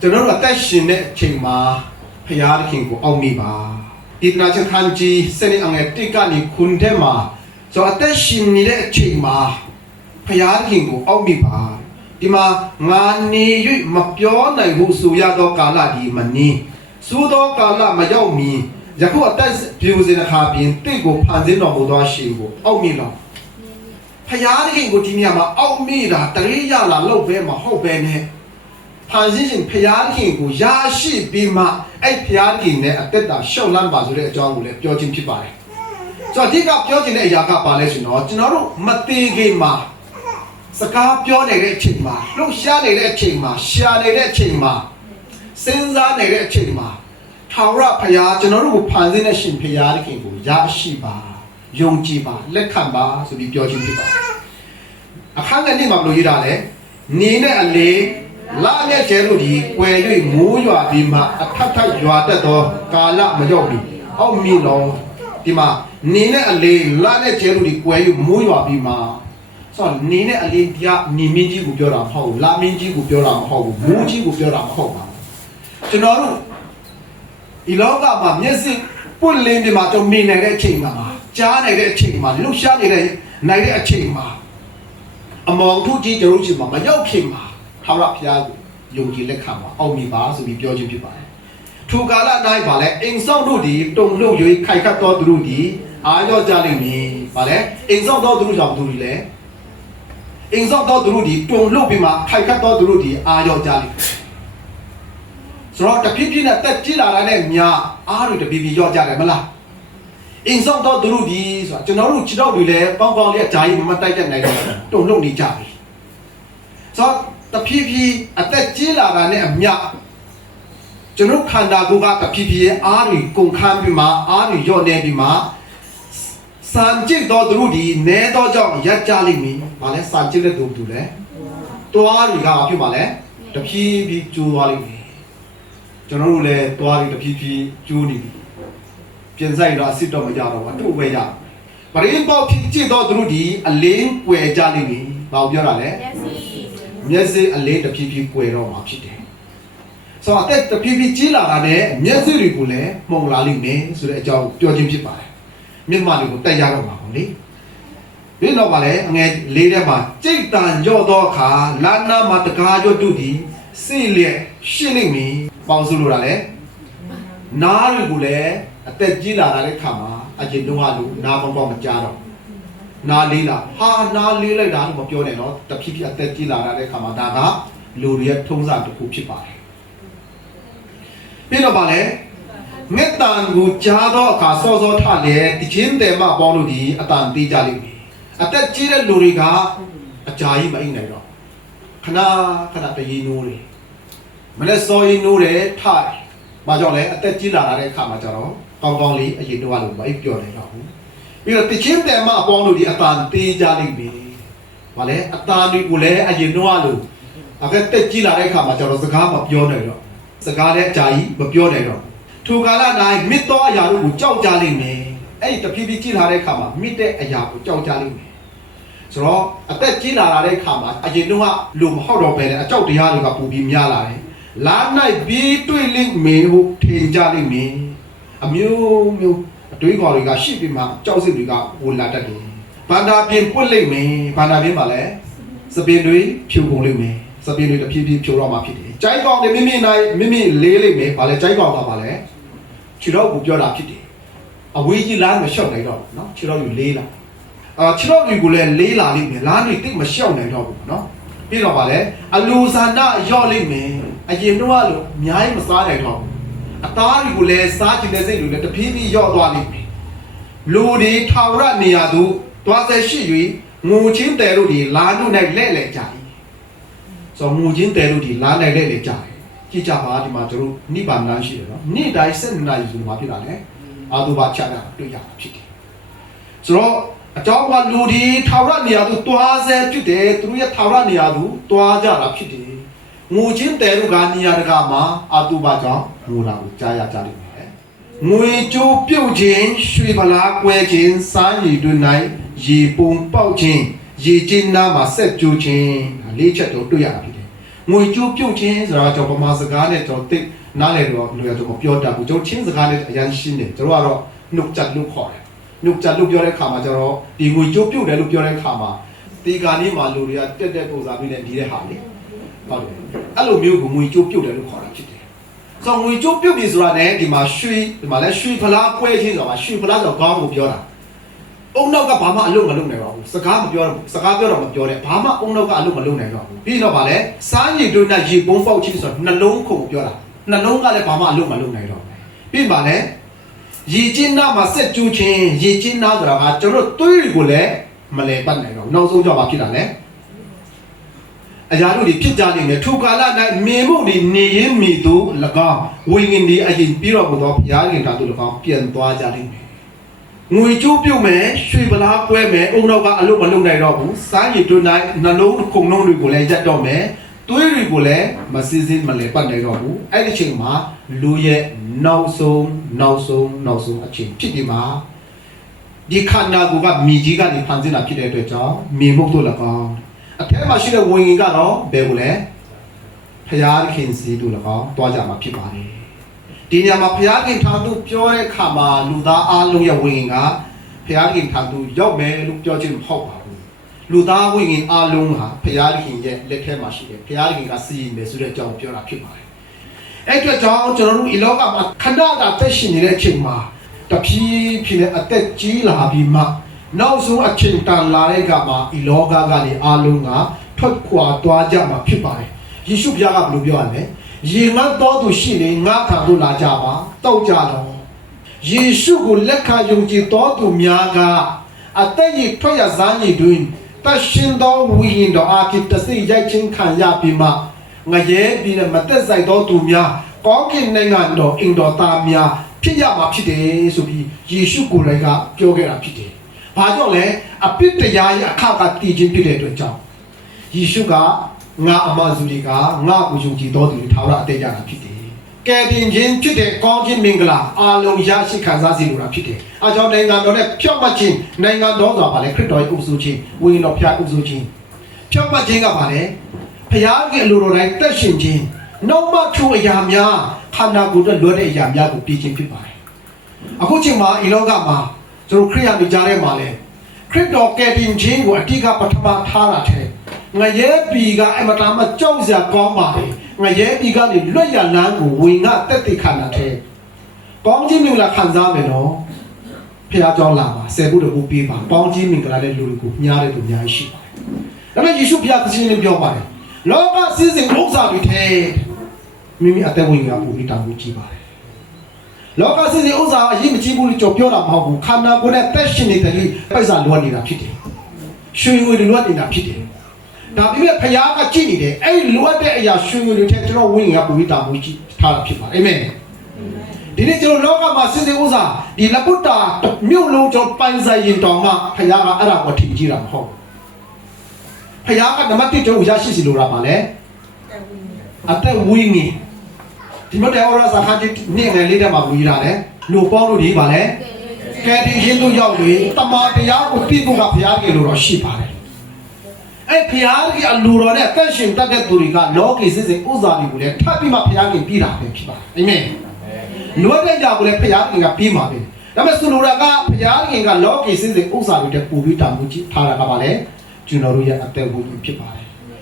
ကျွန်တော်တို့အသက်ရှင်တဲ့အချိန်မှာဖရာသခင်ကိုအောက်မိပါဒီတနာချခန်းကြီးစနေအငယ်တိတ်ကနေခွန်ထဲမှာဆိုအသက်ရှင်နေတဲ့အချိန်မှာဖရာသခင်ကိုအောက်မိပါဒီမှာငါနေ၍မပြောနိုင်ဘူးဆိုရသောကာလဒီမနည်းသို့သောကာလမရောက်မီယခုအသက်ပြူစင်အခါပြင်တင့်ကိုဖန်ဆင်းတော်မူသောရှင်ကိုအောက်မိလောဖရာသခင်ကိုဒီနေရာမှာအောက်မိတာတရေရလာလောက်ပဲမဟုတ်ပဲနဲ့ ဖန်ဆင်းရှင်ဖျားခင်ကိုရရှိပြီးမှအဲ့ဖျားခင်နဲ့အသက်တာရှောက်လန်းပါဆိုတဲ့အကြောင်းကိုလည်းပြောခြင်းဖြစ်ပါတယ်။ဆိုတော့အဓိကပြောခြင်းတဲ့အရာကပါလဲဆိုတော့ကျွန်တော်တို့မသေးခင်မှာစကားပြောနေတဲ့အချိန်မှာလှုပ်ရှားနေတဲ့အချိန်မှာရှာနေတဲ့အချိန်မှာစဉ်းစားနေတဲ့အချိန်မှာထာဝရဖျားကျွန်တော်တို့ကိုဖန်ဆင်းတဲ့ရှင်ဖျားခင်ကိုရရှိပါယုံကြည်ပါလက်ခံပါဆိုပြီးပြောခြင်းဖြစ်ပါတယ်။အခန်းငယ်နေ့မှာဘယ်လိုရေးတာလဲနေနဲ့အလေ လာမျက်ကျဲတို့ဒီကွယ်၍မိုးရွာပြီးမှအထက်ထက်ရွာတတ်သောကာလမရောက်ပြီအောက်မီလောဒီမှာနေနဲ့အလေလာမျက်ကျဲတို့ဒီကွယ်၍မိုးရွာပြီးမှဆိုတော့နေနဲ့အလေတရားနေမင်းကြီးကိုပြောတာမဟုတ်ဘူးလာမင်းကြီးကိုပြောတာမဟုတ်ဘူးမိုးကြီးကိုပြောတာမဟုတ်ပါဘူးကျွန်တော်တို့ဒီလောကမှာမျက်စိပွင့်လင်းဒီမှာကျွန်တော်မြင်နေတဲ့အချိန်မှာကြားနေတဲ့အချိန်မှာလှုပ်ရှားနေတဲ့နိုင်တဲ့အချိန်မှာအမောင်ထုကြီးကျွန်တော်တို့ရှင်မှာမရောက်ခင်မှာ ထာဝရဘုရားကိုယုံကြည်လက်ခံပါအောင်မြင်ပါဆိုပြီးပြောခြင်းဖြစ်ပါတယ်။ထိုကာလ၌ပါလဲအိမ်ဆောင်တို့သည်တုံ့လှုပ်၍ခိုက်ခတ်သောသူတို့သည်အာရောကြလိမ့်မည်။ပါလဲအိမ်ဆောင်သောသူတို့ကြောင့်သူတွေလဲအိမ်ဆောင်သောသူတို့သည်တုံ့လှုပ်ပြီးမှခိုက်ခတ်သောသူတို့သည်အာရောကြလိမ့်မည်။ဆိုတော့တပြည့်ပြည့်နဲ့တက်ကြည့်လာတဲ့မြာအားတွေတပြည့်ပြည့်ရော့ကြတယ်မလား။အိမ်ဆောင်တော့သူတို့ဒီဆိုတာကျွန်တော်တို့ခြေတော့တွေလည်းပေါင်းပေါင်းလေးအကြာကြီးမမတိုက်တဲ့နိုင်တော့တုံ့လုံနေကြပြီဆိုတော့ တဖြည်းဖြည်းအသက်ကြီးလာတာနဲ့အမျှကျွန်တော်ခန္ဓာကိုယ်ကတဖြည်းဖြည်းအားတွေကုန်ခန်းပြီးမှအားတွေညော့နေပြီးမှစံကျစ်တော့သူတို့ဒီနဲတော့ကြောင့်ရက်ကြလိမ့်မည်။ဘာလဲစံကျစ်တဲ့သူတူလဲ။တွားတွေကဘာဖြစ်ပါလဲ။တဖြည်းဖြည်းကျိုးသွားလိမ့်မယ်။ကျွန်တော်တို့လည်းတွားတွေတဖြည်းဖြည်းကျိုးနေပြီ။ပြင်ဆိုင်တော့အစ်တော့မကြတော့ဘူးအတူပဲရပရင်းပေါဖြစ်ကြည့်တော့သူတို့ဒီအလင်းကွယ်ကြလိမ့်မယ်။ဘာပြောတာလဲ မျက်စိအလင်းတစ်ဖြည်းဖြည်းကွယ်တော့မှာဖြစ်တယ်။ဆိုတော့အသက်တစ်ဖြည်းဖြည်းကြီးလာတာနဲ့မျက်စိတွေကိုလည်းမှုံလာလိမ့်မယ်ဆိုတဲ့အကြောင်းပြောခြင်းဖြစ်ပါတယ်။မျက်မှန်တွေကိုတက်ရတော့မှာပေါ့လေ။ပြီးတော့ပါလေအငယ်လေးထဲမှာကြိတ်တန်ကြော့သောအခါလာနာမှာတကားကြော့တုဒီစိလျက်ရှင်းလိမ့်မည်။ပေါင်းစုလို့တာလေ။နားတွေကိုလည်းအသက်ကြီးလာတဲ့ခါမှာအကျဉ်တော့ဟာလို့နားပေါင်းပေါင်းမကြားတော့ဘူး နာလေးလားဟာနာလေးလိုက်တာလို့မပြောနဲ့နော်တဖြည်းဖြည်းအသက်ကြီးလာတဲ့ခါမှာဒါကလူတွေရဲ့ထုံးစံတစ်ခုဖြစ်ပါတယ်ပြီးတော့ဗာလဲမေတ္တာကိုကြားတော့အခါစောစောထလေတခြင်းတယ်မပေါင်းလို့ဒီအတန်သေးကြလိမ့်မယ်အသက်ကြီးတဲ့လူတွေကအကြာကြီးမအိပ်နိုင်တော့ခဏခဏတရေနိုးတယ်မလဲစောရင်နိုးတယ်ထိုင်မကြောင့်လဲအသက်ကြီးလာတဲ့အခါမှာကျတော့ကောင်းကောင်းလေးအရင်တော့လို့မအိပ်ပြောနိုင်တော့ဘူး ပြီးတော့တချင်းတယ်မအပေါင်းတို့ဒီအတန်သေးကြလိမ့်မယ်။ဗာလဲအတန်တွေကိုလည်းအရင်တော့လို့အခုတက်ကြည့်လာတဲ့အခါမှာကျွန်တော်စကားမပြောနိုင်တော့စကားလည်းအကြာကြီးမပြောနိုင်တော့ထိုကာလ၌မစ်သောအရာတို့ကိုကြောက်ကြလိမ့်မယ်။အဲ့ဒီတဖြည်းဖြည်းကြည့်လာတဲ့အခါမှာမစ်တဲ့အရာကိုကြောက်ကြလိမ့်မယ်။ဆိုတော့အသက်ကြီးလာတဲ့အခါမှာအရင်တော့လူမဟုတ်တော့ပဲလေအကြောက်တရားတွေကပူပြီးများလာတယ်။လာ၌ပြီးတွေ့လိမ့်မယ်ဟုထင်ကြလိမ့်မယ်။အမျိုးမျိုး အတွေးခေါ်တွေကရှိပြီးမှကြောက်စစ်တွေကဝင်လာတတ်တယ်။ဘန္တာပြင်ပွင့်လိမ့်မယ်။ဘန္တာပြင်မှာလည်းစပင်တွေဖြူကုန်လိမ့်မယ်။စပင်တွေတစ်ဖြည်းဖြည်းဖြူတော့မှဖြစ်တယ်။ကြိုက်ကောင်တွေမိမိနိုင်မိမိလေးလိမ့်မယ်။ဘာလဲကြိုက်ကောင်ကပါလဲ။ခြေတော့ကိုပြောတာဖြစ်တယ်။အဝေးကြီးလားမလျှောက်နိုင်တော့ဘူးနော်။ခြေတော့ယူလေးလာ။အာခြေတော့ယူကိုလည်းလေးလာလိမ့်မယ်။လားတွေတိတ်မလျှောက်နိုင်တော့ဘူးနော်။ပြီးတော့ပါလဲအလူဇန္ဒရော့လိမ့်မယ်။အရင်တော့လို့အများကြီးမစားနိုင်တော့ဘူး။ အသားတွေကိုလည်းစားချင်တဲ့စိတ်တွေလည်းတဖြည်းဖြည်းရော့သွားလိမ့်မယ်လူဒီထာဝရနေရာသို့တွားဆက်ရှိ၍ငိုချင်းတဲတို့ဒီလာနု၌လဲ့လဲ့ကြ၏ဆိုငိုချင်းတဲတို့ဒီလာ၌လဲ့လဲ့ကြတယ်ကြည့်ကြပါဒီမှာတို့နိဗ္ဗာန်လမ်းရှိတယ်နော်နေ့တိုင်းစနေနိုင်ဆိုမှာဖြစ်တာလေအာသုဘချတာတွေ့ရတာဖြစ်တယ်ဆိုတော့အကြောင်းကလူဒီထာဝရနေရာသို့တွားဆက်ဖြစ်တယ်သူတို့ရဲ့ထာဝရနေရာသို့တွားကြတာဖြစ်တယ် ငိုချင်းတဲတို့ကနေရာတကာမှာအာသုဘကြောင့်ငိုလာကိုကြားရကြလိမ့်မယ်ငွေကြိုးပြုတ်ခြင်းရွှေဗလားကွဲခြင်းစားရည်တွင်၌ရေပုံပေါက်ခြင်းရေကျင်းနာမှာဆက်ကြိုးခြင်းဒါလေးချက်တော့တွေ့ရတာဖြစ်တယ်ငွေကြိုးပြုတ်ခြင်းဆိုတာကျွန်တော်ဗမာစကားနဲ့ကျွန်တော်သိနားလည်တော့လူရကျွန်တော်ပြောတတ်ဘူးကျွန်တော်ချင်းစကားနဲ့အရင်ရှင်းတယ်ကျွန်တော်ကတော့နှုတ်ချက်လို့ခေါ်တယ်နှုတ်ချက်လို့ပြောတဲ့ခါမှာကျွန်တော်ဒီငွေကြိုးပြုတ်တယ်လို့ပြောတဲ့ခါမှာဒီကာနေ့မှာလူတွေကတက်တက်ပုံစားပြီးနေနေတဲ့ဟာလေ ဟုတ်တယ်အဲ့လိုမျိုးကိုငွေကြိုးပြုတ်တယ်လို့ခေါ်တာဖြစ်တယ်ဆိုတော့ငွေကြိုးပြုတ်ပြီဆိုတာ ਨੇ ဒီမှာရွှေဒီမှာလဲရွှေဖလားကွဲခြင်းဆိုတာရွှေဖလားဆိုတော့ကောင်းကိုပြောတာအုံနောက်ကဘာမှအလုပ်မလုပ်နိုင်ပါဘူးစကားမပြောတော့စကားပြောတော့မပြောနဲ့ဘာမှအုံနောက်ကအလုပ်မလုပ်နိုင်တော့ဘူးပြီးတော့ဗာလဲစားရည်တို့နဲ့ရေပုံးပေါက်ချင်းဆိုတော့နှလုံးခုန်ပြောတာနှလုံးကလည်းဘာမှအလုပ်မလုပ်နိုင်တော့ဘူးပြီးဗာလဲရေကျင်းနာမှာစက်ကျူးချင်းရေကျင်းနာဆိုတာကကျွန်တော်တို့တွေးတွေကိုလည်းမလဲပတ်နိုင်တော့ဘူးနောက်ဆုံးကြောက်ပါဖြစ်တာလဲ အရာတို့တွေဖြစ်ကြနေတယ်ထိုကာလ၌မြေမှုတွေနေရင်မိသူ၎င်းဝိညာဉ်တွေအရင်ပြီးတော့ဘုရားဘုရားခင်တာတို့၎င်းပြန်သွားကြလိမ့်မယ်ငွေကြိုးပြုတ်မယ်ရွှေပလားကွဲမယ်အုံနောက်ကအလုပ်မလုပ်နိုင်တော့ဘူးစားရည်တွန်းတိုင်းနှလုံးခုန်လုံးတွေကိုလည်းရက်တော့မယ်သွေးတွေကိုလည်းမစစ်စစ်မလဲပတ်နိုင်တော့ဘူးအဲ့ဒီအချိန်မှာလူရဲ့နောက်ဆုံးနောက်ဆုံးနောက်ဆုံးအချိန်ဖြစ်ဒီမှာဒီခန္ဓာကိုယ်ကမြေကြီးကနေဖန်ဆင်းတာဖြစ်တဲ့အတွက်ကြောင့်မြေမုတ်တို့လည်းကောင်းအ ထက်မှာရှိတဲ့ဝိညာဉ်ကတော့ဘယ်ကိုလဲဖျားခင်စီတို့လည်းကောင်းတွားကြမှာဖြစ်ပါတယ်ဒီညမှာဘုရားခင်ထာသူပြောတဲ့ခါမှာလူသားအလုံးရဲ့ဝိညာဉ်ကဘုရားခင်ထာသူရောက်မယ်လို့ပြောခြင်းမဟုတ်ပါဘူးလူသားဝိညာဉ်အလုံးဟာဘုရားခင်ရဲ့လက်ထဲမှာရှိတယ်ဘုရားခင်ကစီရင်မယ်ဆိုတဲ့အကြောင်းပြောတာဖြစ်ပါတယ်အဲ့အတွက်ကြောင့်ကျွန်တော်တို့ဤလောကမှာခဏတာသက်ရှင်နေတဲ့အချိန်မှာတဖြည်းဖြည်းနဲ့အသက်ကြီးလာပြီးမှ နောက်ဆုံးအချိန်တန်လာတဲ့ကမှာဤလောကကနေအလုံးကထွက်ခွာသွားကြမှာဖြစ်ပါတယ်ယေရှုဘုရားကဘယ်လိုပြောရလဲရေငတ်တော်သူရှိနေငါခံလို့လာကြပါတောက်ကြတော့ယေရှုကိုလက်ခံယုံကြည်တော်သူများကအသက်ရထွက်ရဇာညီတွင်တရှင်တော်ဝိညာဉ်တော်အားဖြင့်တစိရိုက်ချင်းခံရပြီးမှငရဲပြီးနဲ့မသက်ဆိုင်တော်သူများကောင်းကင်နိုင်ငံတော်အင်တော်သားများဖြစ်ရမှာဖြစ်တယ်ဆိုပြီးယေရှုကိုယ်တိုင်ကပြောခဲ့တာဖြစ်တယ်။ ဘာကြောင့်လဲအပြစ်တရားရဲ့အခါကတည်ခြင်းဖြစ်တဲ့အတွက်ကြောင့်ယေရှုကငါအမဇူတွေကငါကိုယုံကြည်တော်သူတွေထာဝရအသေးကြတာဖြစ်တယ်။ကယ်တင်ခြင်းဖြစ်တဲ့ကောင်းခြင်းမင်္ဂလာအာလုံးရရှိခံစားစေလိုတာဖြစ်တယ်။အဲကြောင့်နိုင်ငံတော်နဲ့ဖြောက်မှတ်ခြင်းနိုင်ငံတော်ဆိုတာဗာလေခရစ်တော်ရဲ့ဥပ္ပစုခြင်းဝိညာဉ်တော်ဖျားဥပ္ပစုခြင်းဖြောက်မှတ်ခြင်းကဗာလေဖျားကြီးအလိုတော်တိုင်းတက်ရှင်ခြင်းနောက်မှထိုအရာများခန္ဓာကိုယ်အတွက်လွတ်တဲ့အရာများကိုပြည်ခြင်းဖြစ်ပါတယ်။အခုချိန်မှာဤလောကမှာ ကျွန်တော်ခရစ်ယာန်တွေကြားထဲမှာလဲခရစ်တော်ကယ်တင်ခြင်းကိုအတိကပထမထားတာထဲငရဲပြီကအမတားမကြောက်စရာကောင်းပါလေငရဲပြီကနေလွတ်ရလန်းကိုဝင်ကတက်တိခန္ဓာထဲပေါင်းခြင်းမင်္ဂလာခံစားမယ်နော်ဖះကြောင်းလာပါဆယ်ခုတခုပြေးပါပေါင်းခြင်းမင်္ဂလာတဲ့လူတွေကိုမြားတဲ့လူအများကြီးရှိပါတယ်ဒါပေမဲ့ယေရှုဖះကစင်းလေးပြောပါတယ်လောကစည်းစိမ်ဥစ္စာတွေထဲမိမိအသက်ဝင်ရဖို့ဒီတောင်းကိုကြည့်ပါတယ် လောကစီစီဥစ္စာအရေးမကြီးဘူးလို့ကြော်ပြောတာမဟုတ်ဘူးခန္ဓာကိုယ်နဲ့တက်ရှင်နေတဲ့လိပိုက်စာလွတ်နေတာဖြစ်တယ်ရွှေငွေတွေလွတ်နေတာဖြစ်တယ်ဒါပေမဲ့ဖခင်ကကြည့်နေတယ်အဲ့ဒီလွတ်တဲ့အရာရွှေငွေတွေထက်ကျွန်တော်ဝိညာဉ်ကပူပြီးတာမူကြည့်ထားတာဖြစ်ပါတယ်အာမင်ဒီနေ့ကျွန်တော်လောကမှာစီစီဥစ္စာဒီလပုတ္တာမြို့လုံးကျွန်တော်ပိုင်ဆိုင်ရင်တောင်မှဖခင်ကအဲ့ဒါကိုထင်ကြည့်တာမဟုတ်ဖခင်ကနံပါတ်1ကျွန်တော်ရရှိစီလိုတာပါလေအသက်ဝိညာဉ် ဒီမတ်တရားဝရစာခါတိနေငယ်လေးတက်မှာမူရတာလေလူပေါင်းလို့ဒီပါလေကဲတင်ချင်းတို့ရောက်လေတမန်တရားကိုပြည့်ဖို့ကဘုရားကြီးလိုတော့ရှိပါတယ်အဲ့ဘုရားကြီးအလိုတော်နဲ့အသက်ရှင်တတ်တဲ့သူတွေကလောကီစစ်စစ်ဥစ္စာတွေကိုလည်းထပ်ပြီးမှဘုရားကြီးပြည်တာပဲဖြစ်ပါတယ်အာမင်လွတ်တဲ့ကြောင်ကိုလည်းဘုရားကြီးကပြီးမှာပဲဒါပေမဲ့ဆိုလိုတာကဘုရားကြီးကလောကီစစ်စစ်ဥစ္စာတွေတက်ပူပြီးတာမှုကြည့်ထားတာကပါလေကျွန်တော်တို့ရဲ့အသက်ဝိညာဉ်ဖြစ်ပါတယ်